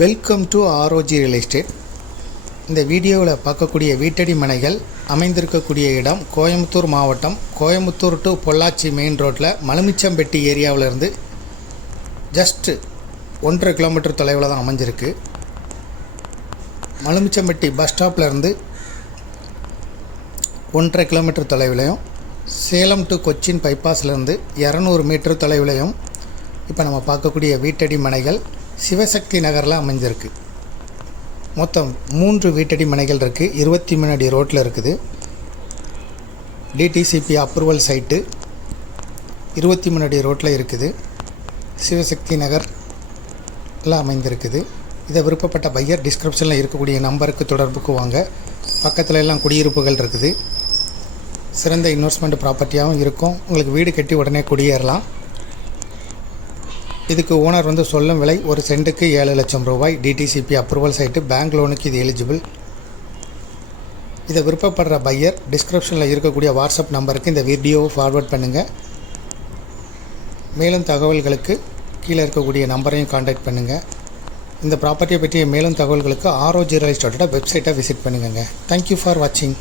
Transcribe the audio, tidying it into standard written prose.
Welcome to ROG real estate. இந்த வீடியோவில் பார்க்கக்கூடிய வீட்டடி மனைகள் அமைந்திருக்கக்கூடிய இடம் கோயம்புத்தூர் மாவட்டம், கோயம்புத்தூர் டு பொள்ளாச்சி மெயின் ரோட்டில் மலுமிச்சம்பட்டி ஏரியாவிலேருந்து ஜஸ்ட்டு 1.5 கிலோமீட்டர் தொலைவில் தான் அமைஞ்சிருக்கு. மலுமிச்சம்பட்டி பஸ் ஸ்டாப்லேருந்து 1.5 கிலோமீட்டர் தொலைவிலையும், சேலம் டு கொச்சின் பைபாஸ்லேருந்து 200 மீட்டர் தொலைவிலையும் இப்போ நம்ம பார்க்கக்கூடிய வீட்டடி மனைகள் சிவசக்தி நகரில் அமைஞ்சிருக்கு. மொத்தம் 3 வீட்டடி மனைகள் இருக்குது. 23 அடி ரோட்டில் இருக்குது. டிடிசிபி அப்ரூவல் சைட்டு 23 அடி ரோட்டில் இருக்குது. சிவசக்தி நகரில் அமைந்திருக்குது. இதை விருப்பப்பட்ட பையர் டிஸ்கிரிப்ஷனில் இருக்கக்கூடிய நம்பருக்கு தொடர்புக்கு வாங்க. பக்கத்தில் எல்லாம் குடியிருப்புகள் இருக்குது. சிறந்த இன்வெஸ்ட்மெண்ட் ப்ராப்பர்ட்டியாகவும் இருக்கும். உங்களுக்கு வீடு கட்டி உடனே குடியேறலாம். இதுக்கு ஓனர் சொல்லும் விலை ஒரு சென்ட்டுக்கு 7 லட்சம் ரூபாய். டிடிசிபி அப்ரூவல் சைட்டு, பேங்க் லோனுக்கு இது எலிஜிபிள். இதை விருப்பப்படுற பையர் டிஸ்கிரிப்ஷனில் இருக்கக்கூடிய வாட்ஸ்அப் நம்பருக்கு இந்த வீடியோவை ஃபார்வர்ட் பண்ணுங்கள். மேலும் தகவல்களுக்கு கீழே இருக்கக்கூடிய நம்பரையும் கான்டாக்ட் பண்ணுங்கள். இந்த ப்ராப்பர்ட்டியை பற்றிய மேலும் தகவல்களுக்கு ஆர்ஓஜி ரியல் எஸ்டேட்டோட வெப்சைட்டை விசிட் பண்ணுங்கள். தேங்க்யூ ஃபார் வாட்சிங்.